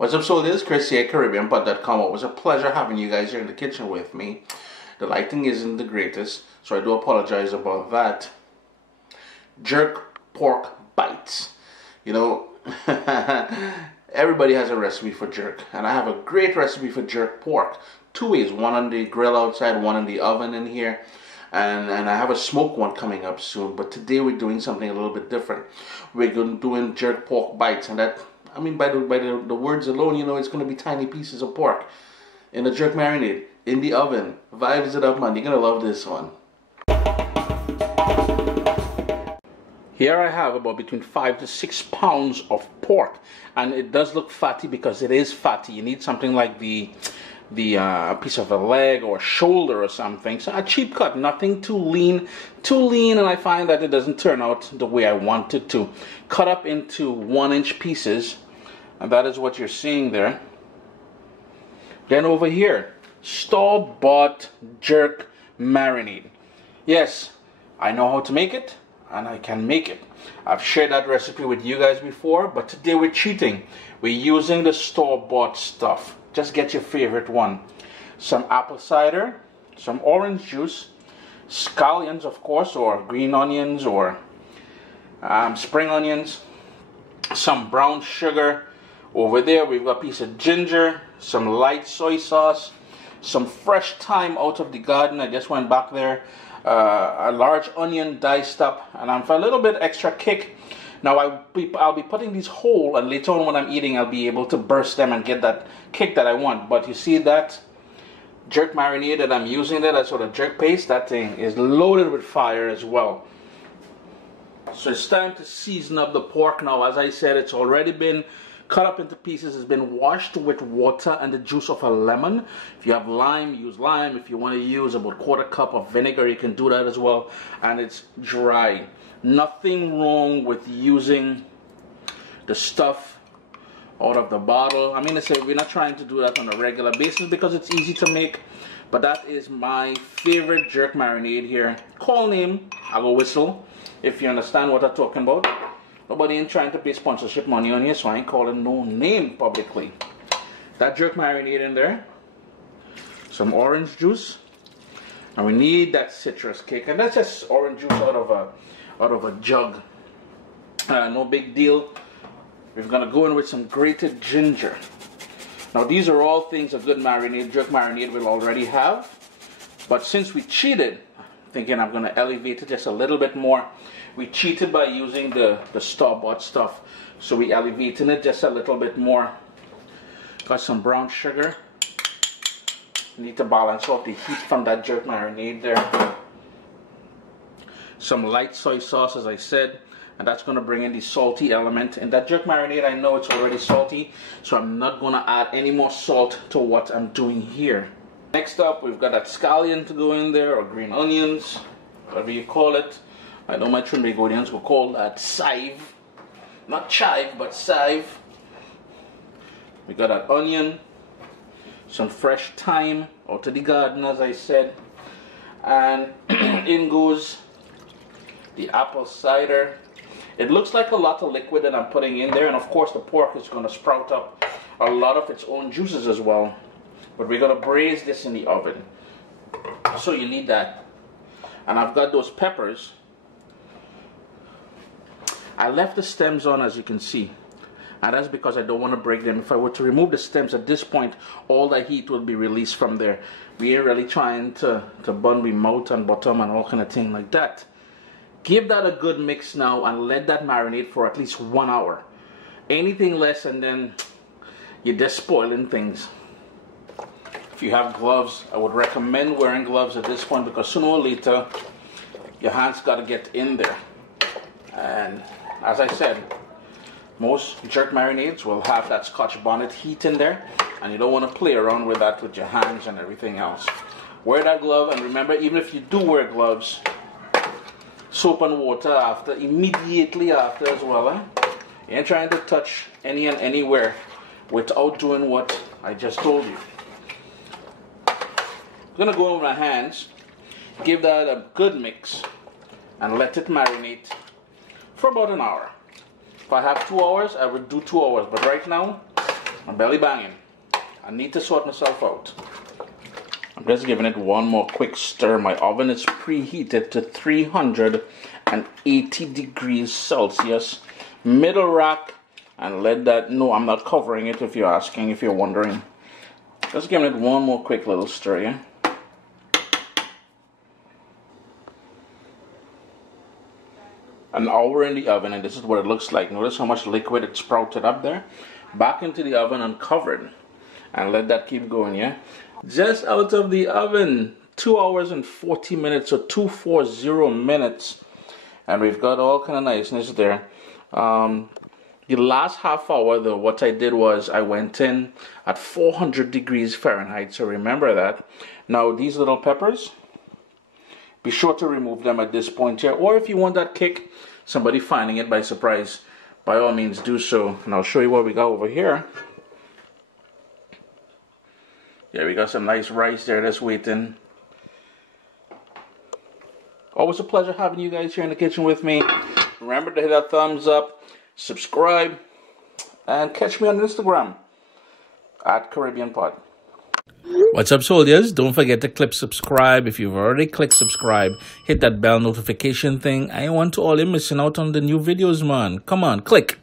What's up, soldiers? Chris here, CaribbeanPod.com. It was a pleasure having you guys here in the kitchen with me. The lighting isn't the greatest, so I do apologize about that. Jerk pork bites. You know, everybody has a recipe for jerk, and I have a great recipe for jerk pork. Two ways, one on the grill outside, one in the oven in here. And I have a smoked one coming up soon, but today we're doing something a little bit different. We're doing jerk pork bites, and that, I mean, by the words alone, you know, it's going to be tiny pieces of pork in a jerk marinade in the oven. Vibes it up, man. You're going to love this one. Here I have about between 5 to 6 pounds of pork, and it does look fatty because it is fatty. You need something like the piece of a leg or shoulder or something. So a cheap cut, nothing too lean, and I find that it doesn't turn out the way I want it to. Cut up into 1-inch pieces, and that is what you're seeing there. Then over here, store-bought jerk marinade. Yes, I know how to make it, and I can make it. I've shared that recipe with you guys before, but today we're cheating. We're using the store-bought stuff. Just get your favorite one. Some apple cider, some orange juice, scallions, of course, or green onions, or spring onions, some brown sugar. Over there we've got a piece of ginger, some light soy sauce, some fresh thyme out of the garden. I just went back there. A large onion diced up, and I'm for a little bit extra kick. Now I'll be putting these whole, and later on when I'm eating I'll be able to burst them and get that kick that I want. But you see that jerk marinade that I'm using there, that sort of jerk paste, that thing is loaded with fire as well. So it's time to season up the pork now. As I said, it's already been cut up into pieces. It's been washed with water and the juice of a lemon. If you have lime, use lime. If you want to use about 1/4 cup of vinegar, you can do that as well. And it's dry. Nothing wrong with using the stuff out of the bottle. I mean, we're not trying to do that on a regular basis because it's easy to make, but that is my favorite jerk marinade here. Call name, I go whistle, if you understand what I'm talking about. Nobody ain't trying to pay sponsorship money on here, so I ain't calling no name publicly. That jerk marinade in there, some orange juice, and we need that citrus kick, and that's just orange juice out of a jug. No big deal. We're gonna go in with some grated ginger. Now these are all things a good marinade, jerk marinade will already have, but since we cheated, thinking I'm gonna elevate it just a little bit more. We cheated by using the store-bought stuff, so we elevating it just a little bit more. Got some brown sugar. Need to balance off the heat from that jerk marinade there. Some light soy sauce, as I said, and that's going to bring in the salty element. In that jerk marinade, I know it's already salty, so I'm not going to add any more salt to what I'm doing here. Next up, we've got that scallion to go in there, or green onions, whatever you call it. I know my Trinbagonians will call that chive. Not chive, but chive. We got that onion, some fresh thyme out of the garden, as I said, and in goes the apple cider. It looks like a lot of liquid that I'm putting in there, and of course the pork is going to sprout up a lot of its own juices as well. But we're going to braise this in the oven, so you need that. And I've got those peppers. I left the stems on, as you can see, and that's because I don't want to break them. If I were to remove the stems at this point, all the heat will be released from there. We ain't really trying to burn the mouth and bottom and all kind of thing like that. Give that a good mix now and let that marinate for at least 1 hour. Anything less and then you're just spoiling things. If you have gloves, I would recommend wearing gloves at this point because sooner or later your hands got to get in there. And as I said, most jerk marinades will have that Scotch bonnet heat in there, and you don't want to play around with that with your hands and everything else. Wear that glove, and remember, even if you do wear gloves, soap and water immediately after as well. You ain't trying to touch any and anywhere without doing what I just told you. I'm gonna go in with my hands, give that a good mix, and let it marinate for about an hour. If I have 2 hours, I would do 2 hours, but right now I'm belly banging. I need to sort myself out. I'm just giving it one more quick stir. My oven is preheated to 380 degrees Celsius. Middle rack. And let that, no, I'm not covering it if you're asking, if you're wondering. Just giving it one more quick little stir, yeah? An hour in the oven, and this is what it looks like. Notice how much liquid it sprouted up there. Back into the oven uncovered. And let that keep going, yeah? Just out of the oven, 2 hours and 40 minutes, or 240 minutes. And we've got all kind of niceness there. The last half hour, though, what I did was I went in at 400 degrees Fahrenheit, so remember that. Now, these little peppers, be sure to remove them at this point here, or if you want that kick, somebody finding it by surprise, by all means do so. And I'll show you what we got over here. Yeah, we got some nice rice there that's waiting. Always a pleasure having you guys here in the kitchen with me. Remember to hit that thumbs up. Subscribe, and catch me on Instagram at Caribbean Pod. What's up, soldiers? Don't forget to click subscribe. If you've already clicked subscribe, hit that bell notification thing. I want to all you missing out on the new videos, man. Come on, click.